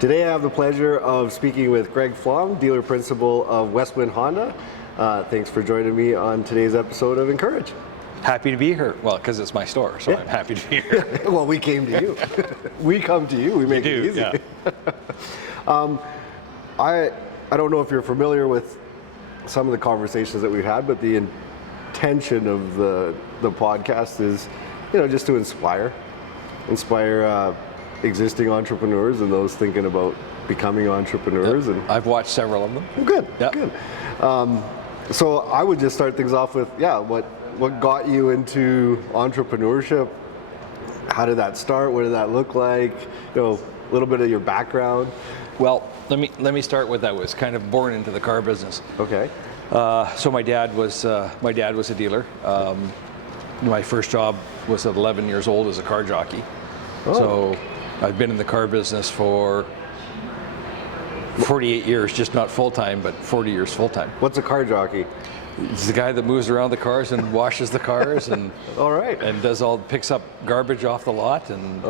Today I have the pleasure of speaking with Greg Flom, dealer principal of Westwind Honda. Thanks for joining me on today's episode of Encourage. Happy to be here. Well, because it's my store, so yeah. I'm happy to be here. Well, we came to you. We come to you. We make it easy. Yeah. I don't know if you're familiar with some of the conversations that we've had, but the intention of the podcast is, just to inspire existing entrepreneurs and those thinking about becoming entrepreneurs. Yep. And I've watched several of them. Good. Yep. Good. So I would just start things off with, what got you into entrepreneurship? How did that start? What did that look like? A little bit of your background. Well, let me start with, I was kind of born into the car business. Okay. So my dad was a dealer. My first job was at 11 years old as a car jockey. Oh. So I've been in the car business for 48 years, just not full-time, but 40 years full-time. What's a car jockey? He's the guy that moves around the cars and washes the cars and all right, and picks up garbage off the lot and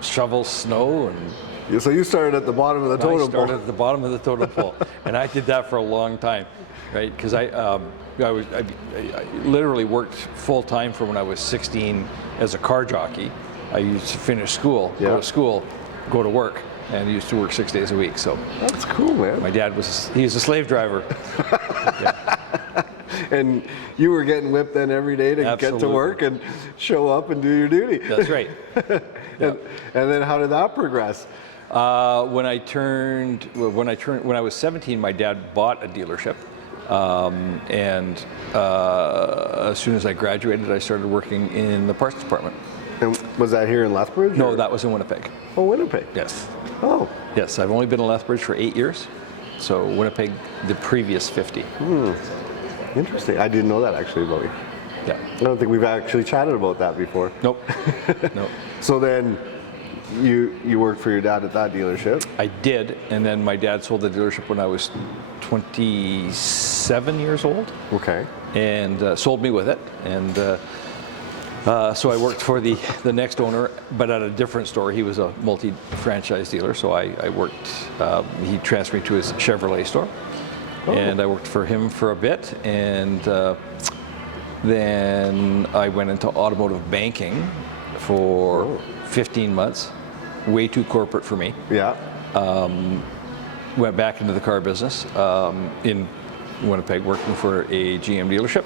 shovels snow. And so you started at the bottom of the totem pole. I started at the bottom of the totem pole, and I did that for a long time, right? Because I literally worked full time from when I was 16 as a car jockey. I used to finish school, go to school, go to work, and used to work 6 days a week. So that's cool, man. My dad was a slave driver. Yeah. And you were getting whipped then every day to Absolutely. Get to work and show up and do your duty. That's right. And then how did that progress? When I was 17, my dad bought a dealership, and as soon as I graduated, I started working in the parts department. And was that here in Lethbridge? No, that was in Winnipeg. Oh, Winnipeg. Yes. Oh. Yes, I've only been in Lethbridge for 8 years, so Winnipeg the previous 50. Interesting. I didn't know that actually about you. Yeah. I don't think we've actually chatted about that before. Nope. Nope. So then you worked for your dad at that dealership? I did, and then my dad sold the dealership when I was 27 years old. Okay. And sold me with it, and so I worked for the next owner, but at a different store. He was a multi-franchise dealer, so I worked, he transferred me to his Chevrolet store. And I worked for him for a bit, and then I went into automotive banking for 15 months, way too corporate for me. Yeah. Went back into the car business in Winnipeg, working for a GM dealership.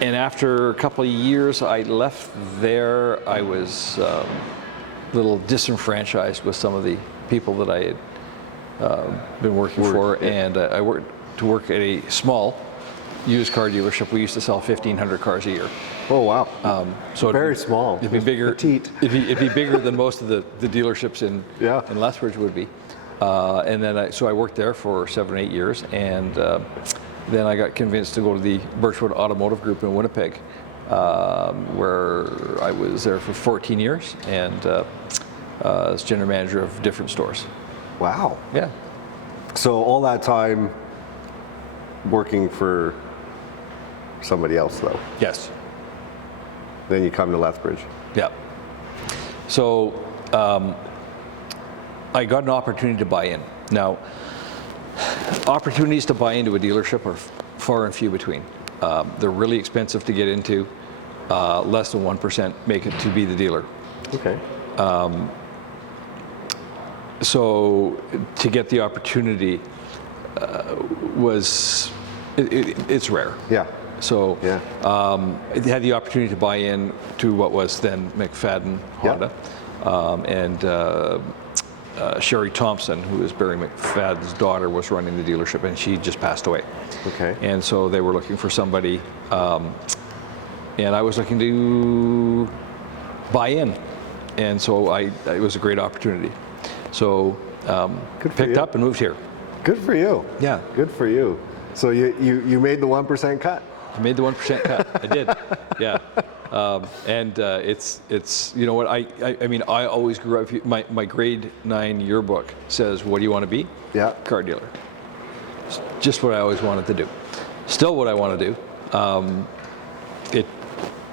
And after a couple of years, I left there. I was a little disenfranchised with some of the people that I had been working for, and I worked at a small used car dealership. We used to sell 1,500 cars a year. Oh wow! So very small. It'd be bigger. Petite. It'd be bigger than most of the dealerships in Lethbridge would be. And then I worked there for 7 or 8 years, and then I got convinced to go to the Birchwood Automotive Group in Winnipeg, where I was there for 14 years and as general manager of different stores. Wow. Yeah. So all that time working for somebody else, though. Yes. Then you come to Lethbridge. Yeah. So I got an opportunity to buy in. Now, opportunities to buy into a dealership are far and few between. They're really expensive to get into. Less than 1% make it to be the dealer. Okay. So to get the opportunity it's rare. Yeah. So I had the opportunity to buy in to what was then McFadden Honda, and Sherry Thompson, who is Barry McFadden's daughter, was running the dealership, and she just passed away. Okay. And so they were looking for somebody, and I was looking to buy in, and so it was a great opportunity. So picked up and moved here. Good for you. Yeah. Good for you. So you made the 1% cut. I made the 1% cut. I did. Yeah. And it's you know what, I mean, I always grew up, my grade 9 yearbook says, what do you want to be? Yeah. Car dealer. It's just what I always wanted to do. Still what I want to do.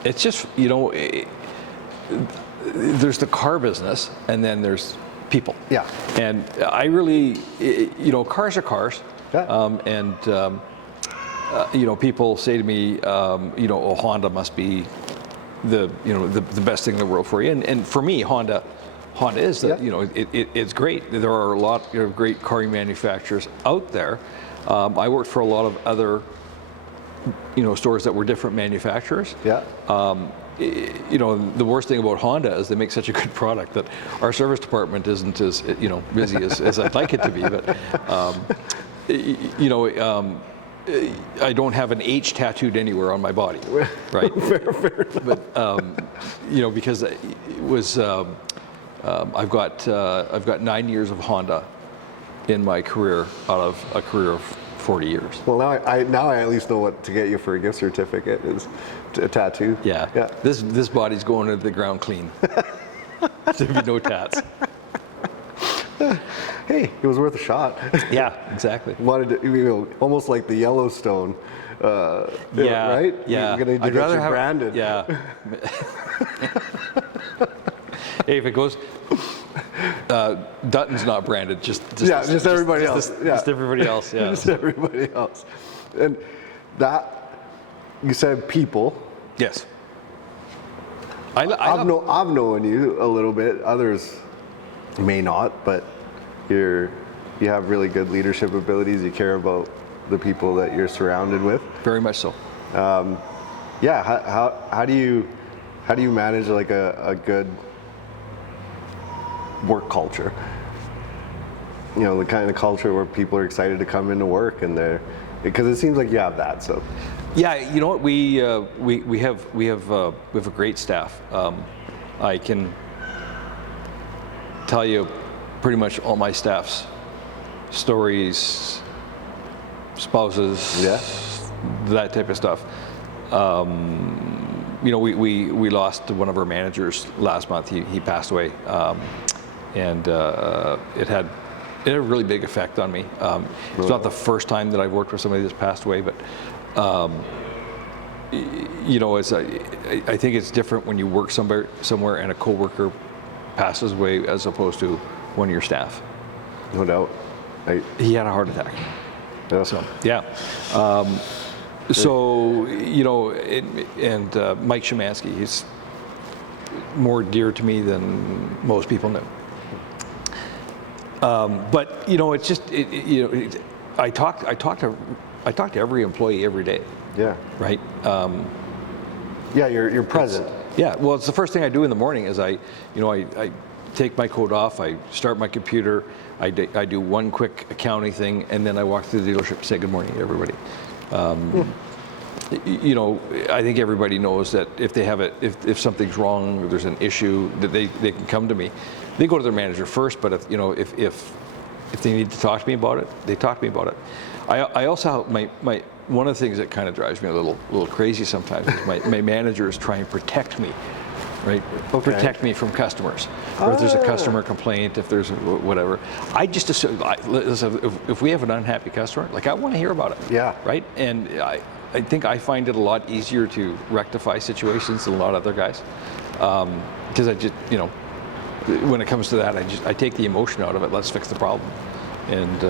It's just, you know, there's the car business, and then there's people. Yeah. And I really, you know, cars are cars. Yeah. You know, people say to me, you know, oh, Honda must be the best thing in the world for you. And for me, Honda is the, you know, it's great. There are a lot of great car manufacturers out there. I worked for a lot of other, you know, stores that were different manufacturers. Yeah. You know, the worst thing about Honda is they make such a good product that our service department isn't as, you know, busy as I'd like it to be. But you know, I don't have an H tattooed anywhere on my body, right? Fair but you know, because it was, I've got 9 years of Honda in my career out of a career of 40 years. Well, now I at least know what to get you for a gift certificate is a tattoo. Yeah. Yeah. This body's going into the ground clean. There'd be no tats. Hey, it was worth a shot. Yeah, exactly. Wanted to, you know, almost like the Yellowstone. Yeah. Right. Yeah. You're gonna I'd rather have branded. Yeah. Hey, if it goes, Dutton's not branded. Just everybody else. Just everybody else. Yeah. Just everybody else. And that you said people. Yes. I've known you a little bit. Others may not, but you have really good leadership abilities. You care about the people that you're surrounded with. Very much so. Yeah. How do you manage like a good work culture? You know, the kind of culture where people are excited to come into work and because it seems like you have that. So. Yeah, you know what, we have a great staff. I can tell you pretty much all my staff's stories, spouses, that type of stuff. You know, we lost one of our managers last month. He passed away, and it had a really big effect on me. It's not the first time that I've worked with somebody that's passed away, but you know, I think it's different when you work somewhere and a coworker passes away as opposed to one of your staff. No doubt. He had a heart attack. Yeah. So yeah. So you know, and Mike Szymanski, he's more dear to me than most people knew. But you know, it's just I talk to every employee every day. Yeah. Right. Yeah, you're present. Yeah. Well, it's the first thing I do in the morning is I take my coat off, I start my computer, I do one quick accounting thing, and then I walk through the dealership and say good morning to everybody. You know, I think everybody knows that if they have if something's wrong or there's an issue, that they can come to me. They go to their manager first, but if they need to talk to me about it, they talk to me about it. I also have one of the things that kind of drives me a little crazy sometimes is my managers try and protect me, right? Okay. Protect me from customers. Or if there's a customer complaint, if there's whatever. I just assume, listen, if we have an unhappy customer, like I want to hear about it. Yeah. Right? And I think I find it a lot easier to rectify situations than a lot of other guys. Because I just, you know, when it comes to that, I take the emotion out of it. Let's fix the problem. And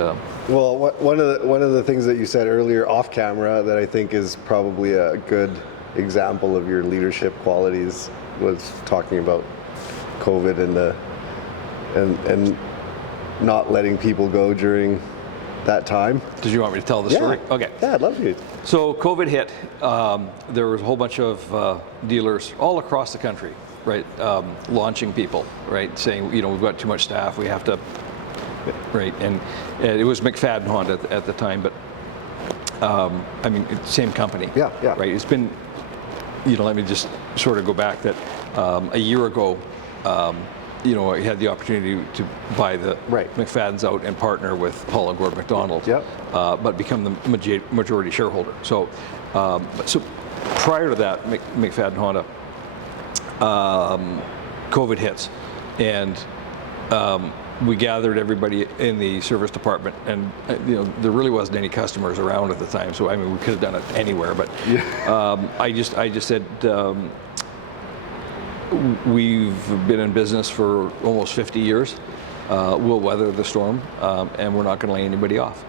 well, one of the things that you said earlier off camera that I think is probably a good example of your leadership qualities was talking about COVID and not letting people go during that time. Did you want me to tell the story? Okay. Yeah, I'd love to. So COVID hit. There was a whole bunch of dealers all across the country, right, launching people, right, saying, you know, we've got too much staff, we have to. Right, and it was McFadden Honda at the time, but I mean, same company. Yeah. Right, it's been, you know, let me just sort of go back that a year ago, you know, I had the opportunity to buy the McFaddens out and partner with Paul and Gord McDonald, but become the majority shareholder. So, so prior to that, McFadden Honda, COVID hits, and we gathered everybody in the service department, and you know, there really wasn't any customers around at the time, so I mean, we could have done it anywhere, but I just said, we've been in business for almost 50 years. we'll weather the storm, and we're not going to lay anybody off.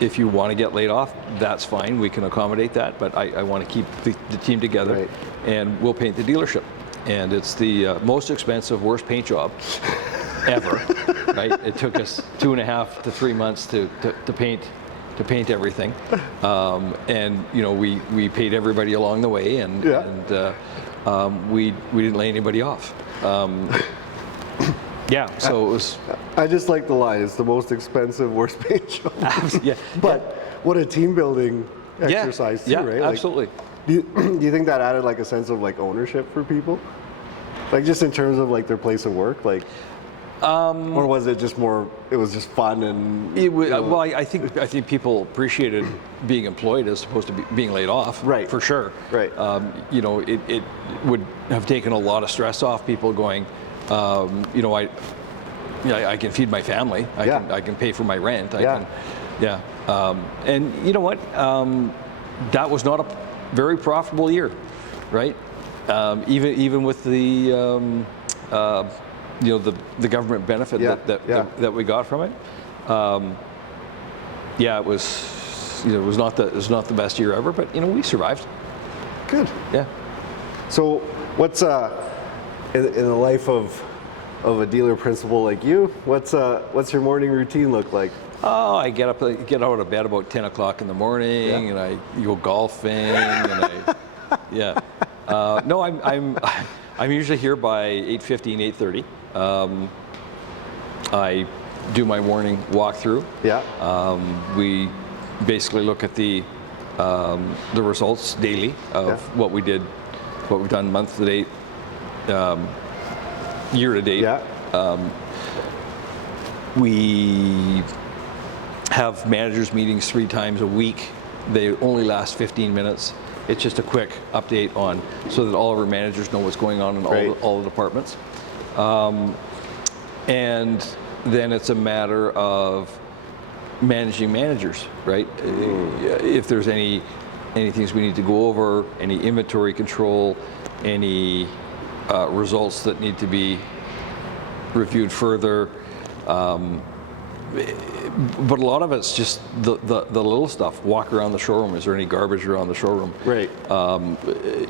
If you want to get laid off, that's fine. We can accommodate that, but I want to keep the team together, Right. and we'll paint the dealership. And it's the most expensive, worst paint job ever. Right? It took us 2.5 to 3 months to paint everything, and we paid everybody along the way, and we didn't lay anybody off. Yeah, so it was. I just like the line. It's the most expensive, worst paint job. Yeah, But what a team building exercise too, yeah, right? Like, absolutely. do you think that added like a sense of like ownership for people? Like just in terms of like their place of work, like. Or was it just more? It was just fun and. Well, I think people appreciated being employed as opposed to being laid off. Right. For sure. Right. It would have taken a lot of stress off people going. I can feed my family. I can pay for my rent. And you know what? That was not a very profitable year, right? Even with the the government benefit that we got from it. It was not the best year ever, but we survived. Good. Yeah. So what's in the life of a dealer principal like you? What's your morning routine look like? Oh, I get out of bed about 10 o'clock in the morning, and I go golfing, and no, I'm usually here by 8:15, 8:30. I do my morning walkthrough. Yeah. We basically look at the results daily of what we did, what we've done month to date, year to date. Yeah. We have managers meetings 3 times a week. They only last 15 minutes. It's just a quick update on so that all of our managers know what's going on in all the departments. And then it's a matter of managing managers, right? If there's any things we need to go over, any inventory control, any results that need to be reviewed further. But a lot of it's just the little stuff. Walk around the showroom. Is there any garbage around the showroom? Right.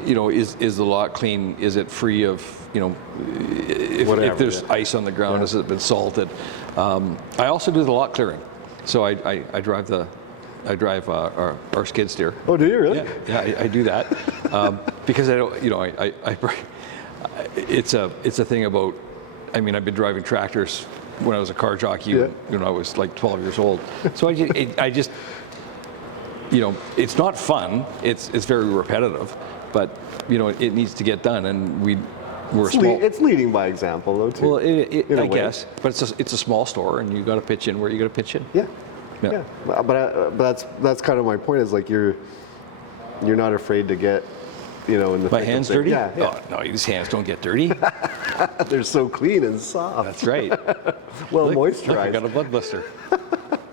Is the lot clean? Is it free of if there's ice on the ground? Has it been salted? I also do the lot clearing. So I drive our skid steer. Oh, do you really? Yeah, I do that because I don't. It's a thing about. I mean, I've been driving tractors when I was a car jockey when I was like 12 years old. So I just it's not fun. It's very repetitive, but it needs to get done, and we're small. It's leading by example, though, too. Well, I guess, but it's a small store, and you got to pitch in where you got to pitch in. Yeah. But that's kind of my point. Is like you're not afraid to get in the my hands dirty. Yeah. Oh, no, these hands don't get dirty. They're so clean and soft. That's right. Well, Look, moisturized. I got a blood blister.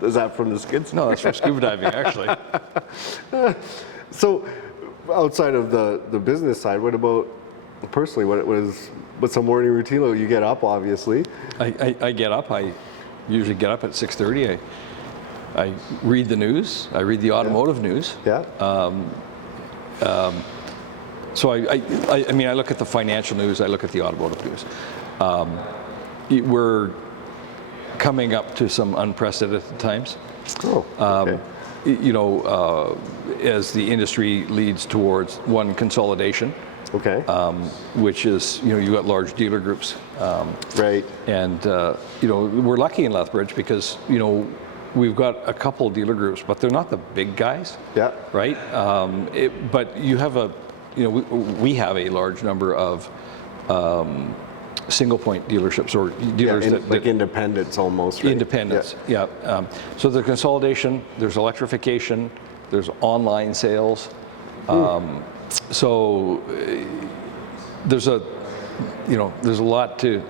Is that from the skid steer? No, that's from scuba diving, actually. So, outside of the business side, what about personally? What's a morning routine? You get up, obviously. I get up. I usually get up at 6:30. I read the news. I read the automotive news. Yeah. So I mean, I look at the financial news. I look at the automotive news. We're coming up to some unprecedented times. Oh. Okay. As the industry leads towards one consolidation. Okay. Which is, you got large dealer groups. Right. And, we're lucky in Lethbridge because, we've got a couple dealer groups, but they're not the big guys. Yeah. Right? But you have we have a large number of single point dealerships or dealers like independents almost. Right? Independents, yeah. So the consolidation, there's electrification, there's online sales. So there's a lot to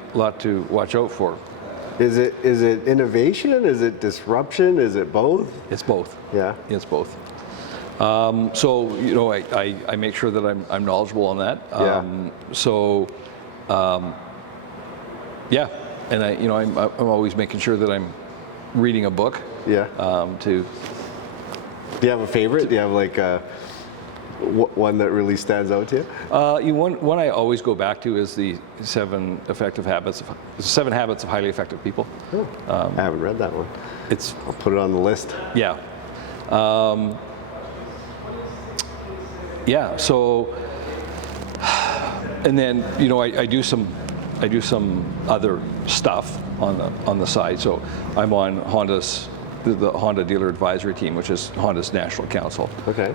watch out for. Is it innovation? Is it disruption? Is it both? It's both. Yeah. It's both. So I make sure that I'm knowledgeable on that. Yeah. and I'm always making sure that I'm reading a book. Yeah. To Do you have a favorite? Do you have like one that really stands out to you? One I always go back to is the seven habits of highly effective people. Oh, I haven't read that one. I'll put it on the list. Yeah. Yeah. So, and then I do some other stuff on the side. So I'm on the Honda Dealer Advisory Team, which is Honda's national council. Okay.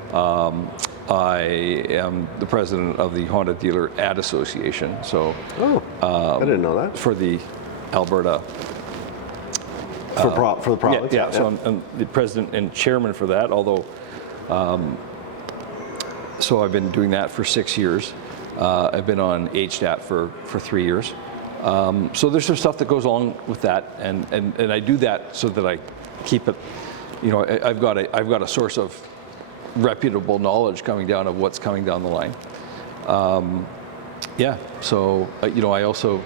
I am the president of the Honda Dealer Ad Association. So. I didn't know that. For the Alberta. For the province. Yeah. So I'm the president and chairman for that. Although, so I've been doing that for 6 years. I've been on HDAT for 3 years. So there's some stuff that goes along with that, and I do that so that I keep it. I've got a source of reputable knowledge coming down of what's coming down the line. Yeah. So I also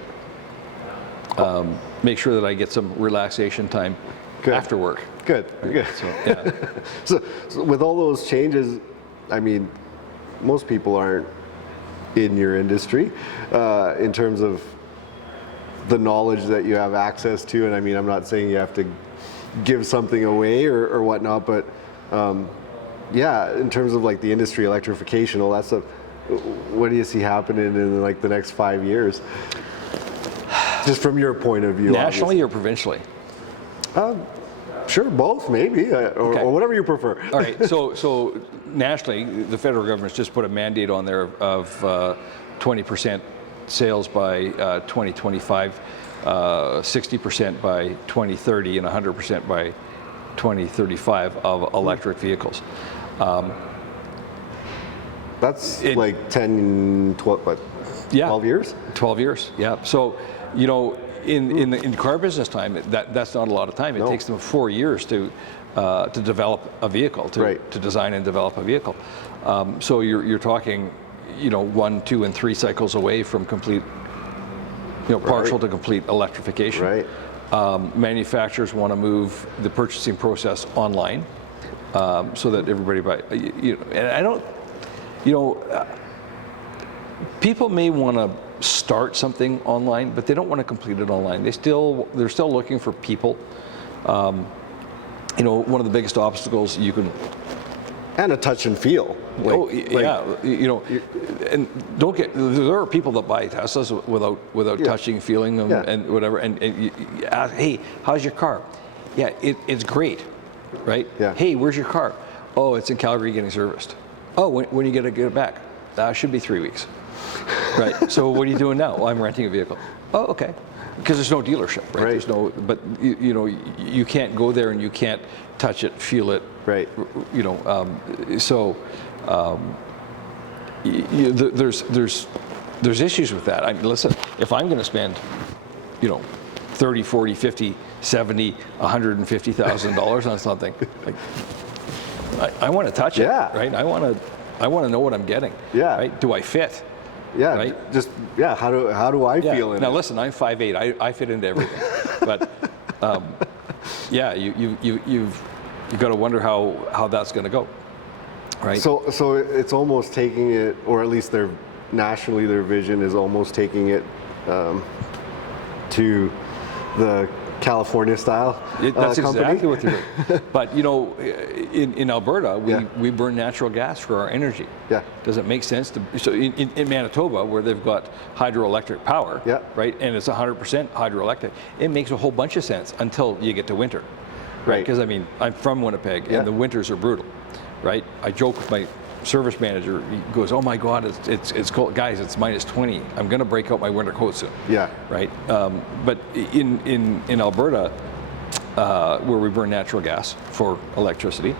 make sure that I get some relaxation time after work. Good. Good. So, yeah. So with all those changes, I mean, most people aren't in your industry in terms of the knowledge that you have access to. And I mean, I'm not saying you have to give something away or whatnot, but yeah, in terms of like the industry, electrification, all that stuff, what do you see happening in like the next 5 years? Just from your point of view. Nationally or provincially? Sure, both maybe, or whatever you prefer. All right. So nationally, the federal government's just put a mandate on there of 20% sales by 2025, 60% by 2030, and 100% by 2035 of electric vehicles. That's like 10, 12, what, 12 years? 12 years, yeah. So, in the car business time, that's not a lot of time. It takes them 4 years to develop a vehicle, to design and develop a vehicle. So you're talking, 1, 2, and 3 cycles away from complete, partial to complete electrification. Right. Manufacturers want to move the purchasing process online, so that everybody and I don't, people may want to start something online, but they don't want to complete it online. They're still looking for people. One of the biggest obstacles you can. And a touch and feel. And there are people that buy Teslas without touching, feeling them, and whatever. And you ask, hey, how's your car? Yeah, it's great, right? Yeah. Hey, where's your car? Oh, it's in Calgary getting serviced. Oh, when are you going to get it back? Should be 3 weeks. Right. So what are you doing now? Well, I'm renting a vehicle. Oh, okay. Because there's no dealership, right? There's no. But you can't go there and you can't touch it, feel it. Right. There's issues with that. I mean, listen, if I'm going to spend, 30, 40, 50, 70, $150,000 on something, like, I want to touch it, right? I want to know what I'm getting. Yeah. Right? Do I fit? Yeah. Right? How do I feel in it? Now listen, I'm 5'8". I fit into everything. But you've got to wonder how that's going to go. Right. So it's almost taking it, or at least nationally their vision is almost taking it to the California style. That's company. exactly what they're doing. But in Alberta, we burn natural gas for our energy. Yeah. Does it make sense to? So in Manitoba, where they've got hydroelectric power, right, and it's 100% hydroelectric, it makes a whole bunch of sense until you get to winter, right? Because I mean, I'm from Winnipeg, and the winters are brutal, right? I joke with my service manager. He goes, "Oh my God, it's cold, guys. It's minus 20. I'm going to break out my winter coat soon." Yeah. Right. But in Alberta, where we burn natural gas for electricity,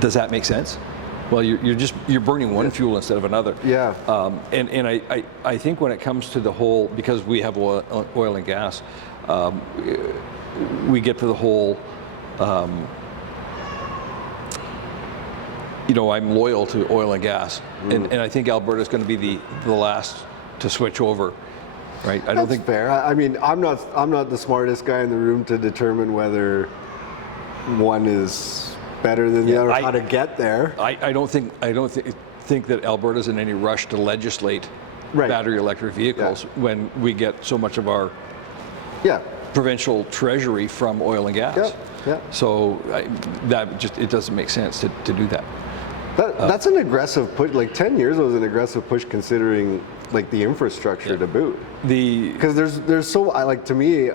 does that make sense? Well, you're burning one fuel instead of another. Yeah. And I think when it comes to the whole, because we have oil and gas, we get to the whole. I'm loyal to oil and gas, and I think Alberta is going to be the last to switch over right? I don't think fair. I mean, I'm not the smartest guy in the room to determine whether one is better than the other, how to get there. I don't think that Alberta's in any rush to legislate battery electric vehicles when we get so much of our provincial treasury from oil and gas. So it doesn't make sense to do that. That's an aggressive push. Like 10 years was an aggressive push considering like the infrastructure to boot. Because there's so like to me,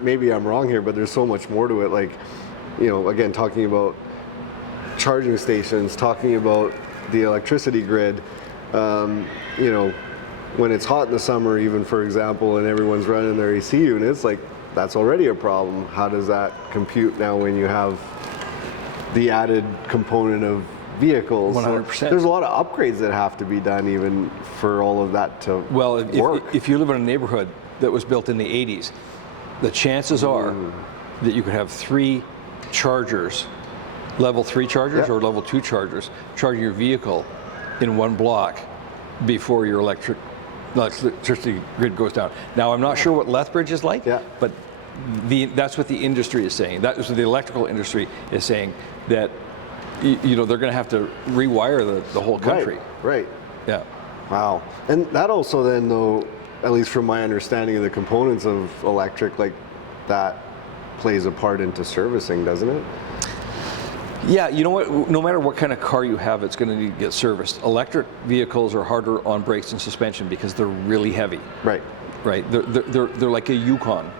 maybe I'm wrong here, but there's so much more to it. Like, you know, again, talking about charging stations, talking about the electricity grid. You know, when it's hot in the summer, even for example, and everyone's running their AC units, like that's already a problem. How does that compute now when you have the added component of vehicles? 100%. So there's a lot of upgrades that have to be done even for all of that to work. If you live in a neighborhood that was built in the 80s, the chances are that you could have 3 chargers, level 3 chargers or level 2 chargers, charging your vehicle in one block before your electricity grid goes down. Now, I'm not sure what Lethbridge is like, but that's what the industry is saying. That's what the electrical industry is saying, that you know, they're going to have to rewire the whole country. Right. Yeah. Wow. And that also then, though, at least from my understanding of the components of electric, like that plays a part into servicing, doesn't it? Yeah, you know what? No matter what kind of car you have, it's going to need to get serviced. Electric vehicles are harder on brakes and suspension because they're really heavy. Right. They're like a Yukon.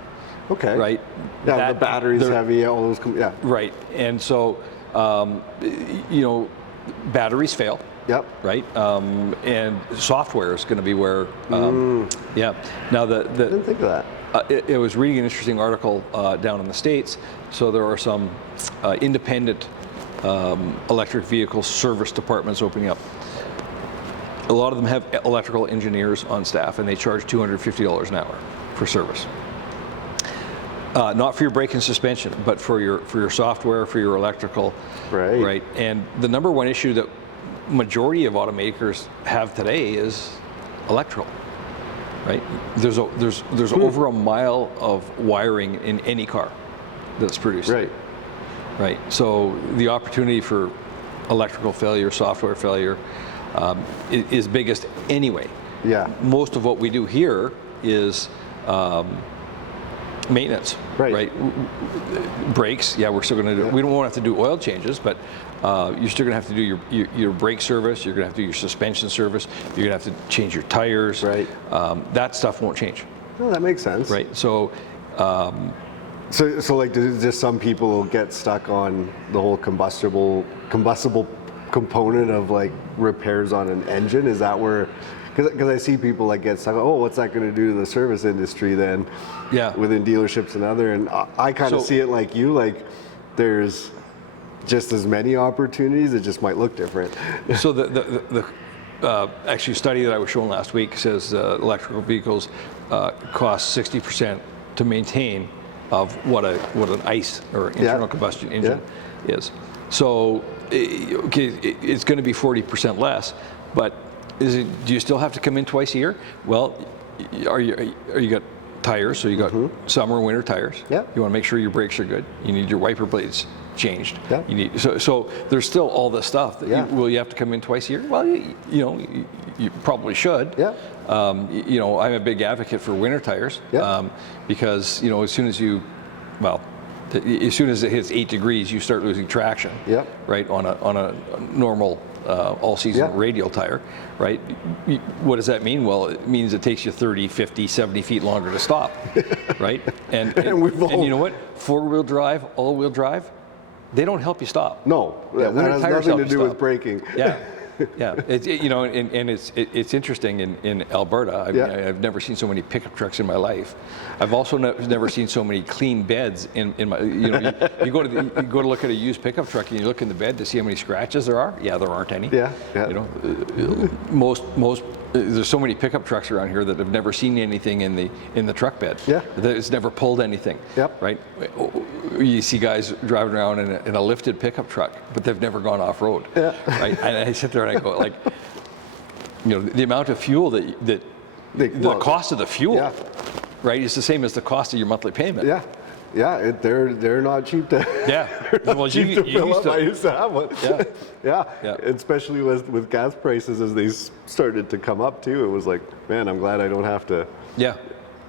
Okay. Right. Yeah, the battery's heavy. All those. Right. And so, you know, batteries fail. Yep. Right. And software is going to be where. Yeah. Now I didn't think of that. I was reading an interesting article down in the States. So there are some independent electric vehicle service departments opening up. A lot of them have electrical engineers on staff, and they charge $250 an hour for service. Not for your brake and suspension, but for your software, for your electrical. Right. And the number one issue that majority of automakers have today is electrical. Right. There's over a mile of wiring in any car that's produced. Right. So the opportunity for electrical failure, software failure, is biggest anyway. Yeah. Most of what we do here is maintenance. Right. Brakes. Yeah, we're still going to do. We won't have to do oil changes, but you're still going to have to do your brake service. You're going to have to do your suspension service. You're going to have to change your tires. Right. That stuff won't change. Oh, that makes sense. Right. So. So like, just some people get stuck on the whole combustible component of like repairs on an engine. Is that where? Because I see people like get stuck. Oh, what's that going to do to the service industry then? Yeah. Within dealerships and other, and I kind of see it like you. Like, there's just as many opportunities. It just might look different. So the actually study that I was shown last week says electrical vehicles cost 60% to maintain of what an ICE or internal combustion engine is. So it's going to be 40% less, but do you still have to come in twice a year? Well, are you got tires? So you got summer, winter tires. Yeah. You want to make sure your brakes are good. You need your wiper blades changed. Yeah. You need so there's still all this stuff that will you have to come in twice a year? Well, you probably should. Yeah. You know, I'm a big advocate for winter tires. Yeah. Because as soon as it hits 8 degrees, you start losing traction. Yep. Right, on a normal all-season radial tire, right? What does that mean? Well, it means it takes you 30, 50, 70 feet longer to stop, right? And you know what? Four-wheel drive, all-wheel drive, they don't help you stop. No, that has nothing to do with braking. Yeah. Yeah, it's interesting in Alberta. I've never seen so many pickup trucks in my life. I've also never seen so many clean beds in my. You go to look at a used pickup truck and you look in the bed to see how many scratches there are. Yeah, there aren't any. Yeah. Most there's so many pickup trucks around here that have never seen anything in the truck bed. Yeah, it's never pulled anything. Yep. Right. You see guys driving around in a lifted pickup truck, but they've never gone off road. Yeah. Right. And I sit there and I go like, the amount of fuel that the cost of the fuel, yeah. right, is the same as the cost of your monthly payment. Yeah. Yeah, they're not cheap to. Yeah. Well, cheap to fill up. I used to have one. Yeah. Yeah. Yeah. Especially with gas prices as they started to come up too. It was like, man, I'm glad I don't have to. Yeah.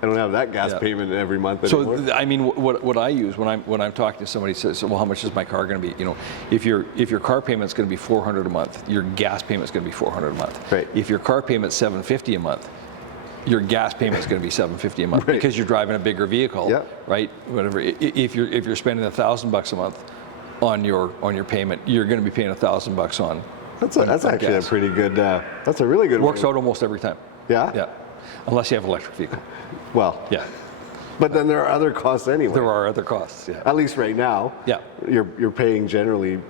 I don't have that gas payment every month anymore. So I mean, what I use when I'm talking to somebody says, well, how much is my car going to be? You know, if your car payment's going to be $400 a month, your gas payment's going to be $400 a month. Right. If your car payment's $750 a month, your gas payment is going to be $750 a month, right. because you're driving a bigger vehicle, yeah. right? Whatever. If you're spending $1,000 a month on your payment, you're going to be paying $1,000 on. That's actually gas. a pretty good. That's a really good. Works out almost every time. Yeah. Yeah. Unless you have an electric vehicle. Well. Yeah. But then there are other costs anyway. There are other costs. Yeah. At least right now. Yeah. You're paying generally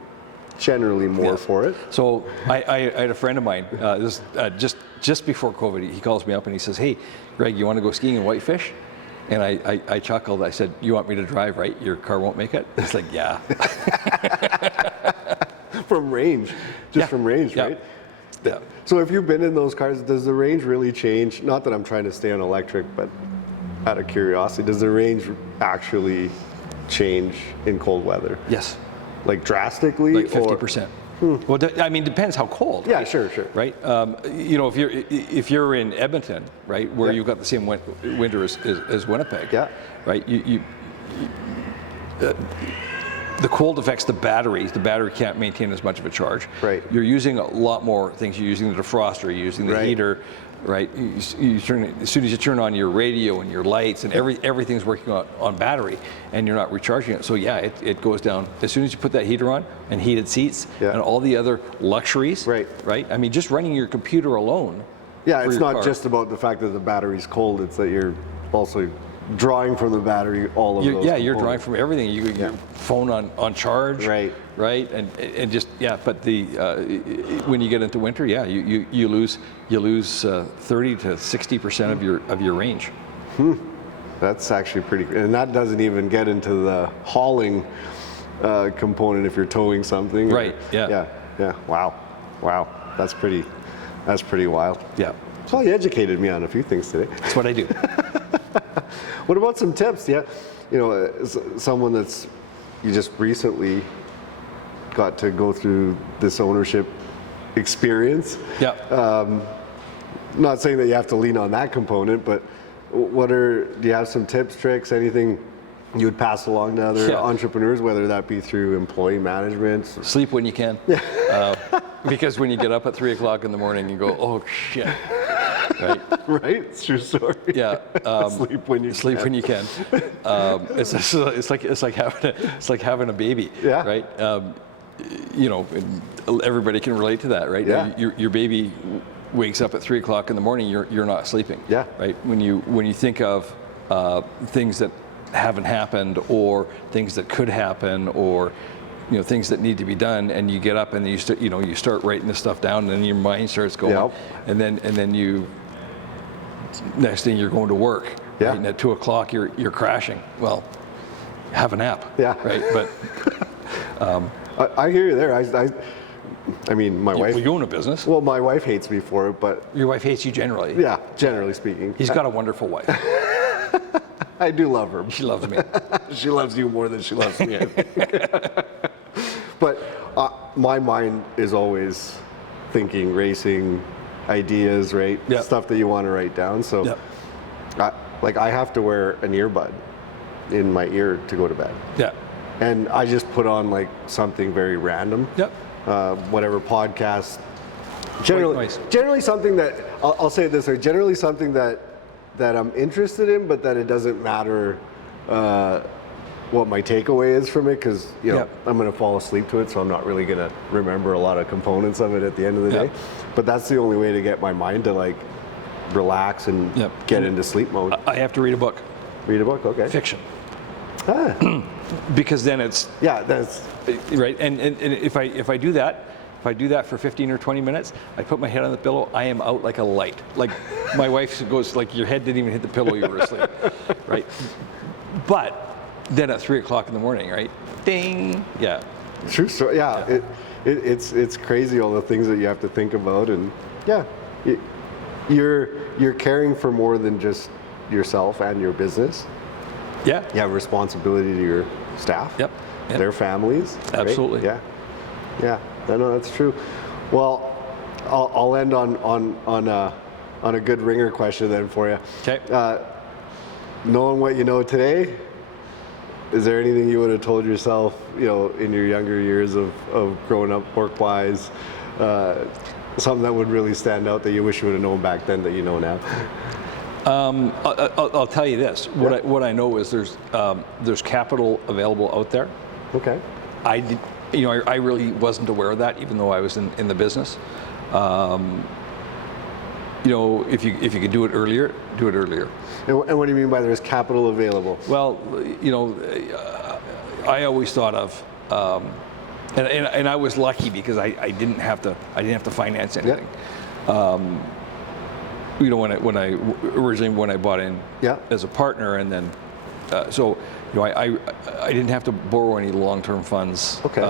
more for it. So I had a friend of mine, just before COVID, he calls me up and he says, hey, Greg, you want to go skiing in Whitefish? And I chuckled. I said, you want me to drive, right? Your car won't make it? He's like, yeah. From range, from range, right? Yeah. So if you've been in those cars, does the range really change? Not that I'm trying to stay on electric, but out of curiosity, does the range actually change in cold weather? Yes. Like drastically? Like 50%. Well, I mean, depends how cold. Yeah, right? sure. Right. You know, if you're in Edmonton, right, where you've got the same winter as Winnipeg. Yeah. Right. The cold affects the batteries. The battery can't maintain as much of a charge. Right. You're using a lot more things. You're using the defroster. You're using the heater. Right. You turn, as soon as you turn on your radio and your lights and everything's working on battery, and you're not recharging it. So yeah, it goes down as soon as you put that heater on, and heated seats and all the other luxuries. Right. Right. I mean, just running your computer alone. Yeah, it's not just about the fact that the battery's cold. It's that you're also drawing from the battery all of those. Yeah, you're drawing from everything. Your phone on charge. Right. Right. And just but when you get into winter, you lose 30 to 60% of your range. That's actually pretty, and that doesn't even get into the hauling component if you're towing something. Right. Yeah. Wow. That's pretty wild. Yeah. So you educated me on a few things today. That's what I do. What about some tips? Yeah, you know, someone that's you just recently got to go through this ownership experience. Yeah. Not saying that you have to lean on that component, but do you have some tips, tricks, anything you would pass along to other entrepreneurs, whether that be through employee management? Sleep when you can. Because when you get up at 3 o'clock in the morning, you go, oh shit. Right. Right. It's true story. Yeah. Sleep when you can. It's like having a baby. Yeah. Right. You know, everybody can relate to that, right? Yeah. Your baby wakes up at 3 o'clock in the morning. You're not sleeping. Yeah. Right. When you think of things that haven't happened, or things that could happen, or things that need to be done, and you get up and you start writing this stuff down, and then your mind starts going, and then you next thing you're going to work, right? And at 2 o'clock you're crashing. Well, have a nap. Yeah. Right. But I hear you there. I mean, my wife. You own a business. Well, my wife hates me for it, but your wife hates you generally. Yeah, generally speaking. He's got a wonderful wife. I do love her. She loves me. She loves you more than she loves me. I think. But my mind is always thinking, racing, ideas, right? Yeah. Stuff that you want to write down. So, I have to wear an earbud in my ear to go to bed. Yeah. And I just put on like something very random. Yep. Whatever podcast. Generally something that I'll say it this way. Generally something that I'm interested in, but that it doesn't matter what my takeaway is from it, because I'm going to fall asleep to it, so I'm not really going to remember a lot of components of it at the end of the day. But that's the only way to get my mind to like relax and get into sleep mode. I have to read a book. Read a book, okay. Fiction. Because then it's that's right. And if I do that for 15 or 20 minutes, I put my head on the pillow, I am out like a light. Like my wife goes, like, your head didn't even hit the pillow, you were asleep. Right. But then at 3 o'clock in the morning, right? Ding. Yeah. True story. Yeah. It's crazy all the things that you have to think about, and you're caring for more than just yourself and your business. Yeah. You have responsibility to your staff. Yep. Their families. Right? Absolutely. Yeah. Yeah. No, that's true. Well, I'll end on a good ringer question then for you. Okay. Knowing what you know today, is there anything you would have told yourself, in your younger years of growing up work-wise, something that would really stand out that you wish you would have known back then that you know now? I'll tell you this. What I know is there's capital available out there. Okay. I really wasn't aware of that, even though I was in the business. If you could do it earlier, do it earlier. And what do you mean by there's capital available? Well, I always thought of, and I was lucky because I didn't have to finance anything. When I originally bought in as a partner, and then I didn't have to borrow any long-term funds. Okay.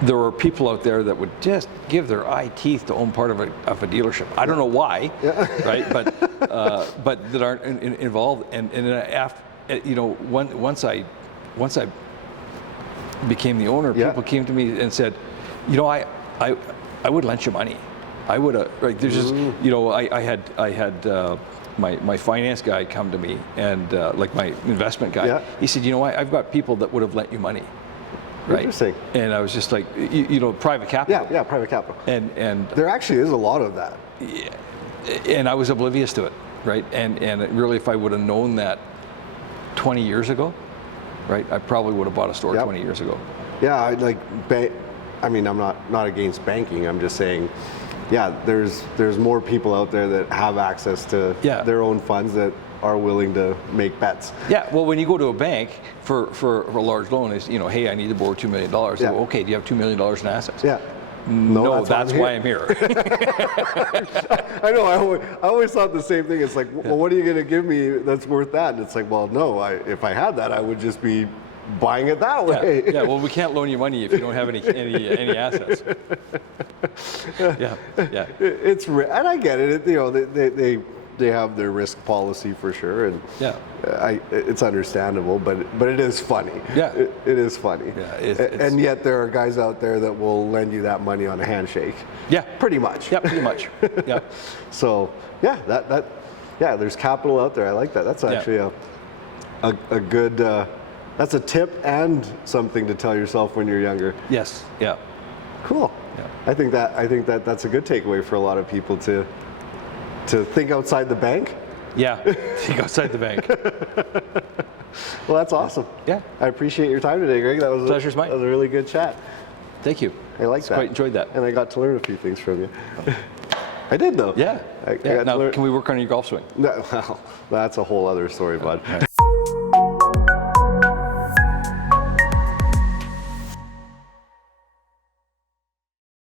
There were people out there that would just give their eye teeth to own part of a dealership. I don't know why, right? But that aren't involved. And once I became the owner, people came to me and said, I would lend you money. I would have. Right? There's just I had my finance guy come to me, and like my investment guy. Yeah. He said, I've got people that would have lent you money. Right. Interesting. And I was just like, private capital. Yeah, private capital. And there actually is a lot of that. Yeah, and I was oblivious to it, right? And really, if I would have known that 20 years ago, right, I probably would have bought a store 20 years ago. Yeah, I'm not against banking. I'm just saying, there's more people out there that have access to their own funds that are willing to make bets. Yeah, well, when you go to a bank for a large loan, is hey, I need to borrow $2 million. They go, okay, do you have $2 million in assets? Yeah. No, that's why I'm here. I know. I always thought the same thing. It's like, well, what are you going to give me that's worth that? And it's like, well, no. If I had that, I would just be buying it that way. Yeah. Well, we can't loan you money if you don't have any assets. Yeah. And I get it. They have their risk policy for sure, and it's understandable, but it is funny. Yeah, it is funny. Yeah, and yet there are guys out there that will lend you that money on a handshake. Yeah, pretty much. Yeah, pretty much. Yeah. So there's capital out there. I like that. That's actually a good. That's a tip and something to tell yourself when you're younger. Yes. Yeah. Cool. Yeah. I think that's a good takeaway for a lot of people to think outside the bank. Yeah, think outside the bank. Well, that's awesome. Yeah. I appreciate your time today, Greg. Pleasure's mine. That was a really good chat. Thank you. I like that. Quite enjoyed that. And I got to learn a few things from you. I did, though. Yeah. Now, can we work on your golf swing? No, well, that's a whole other story, bud.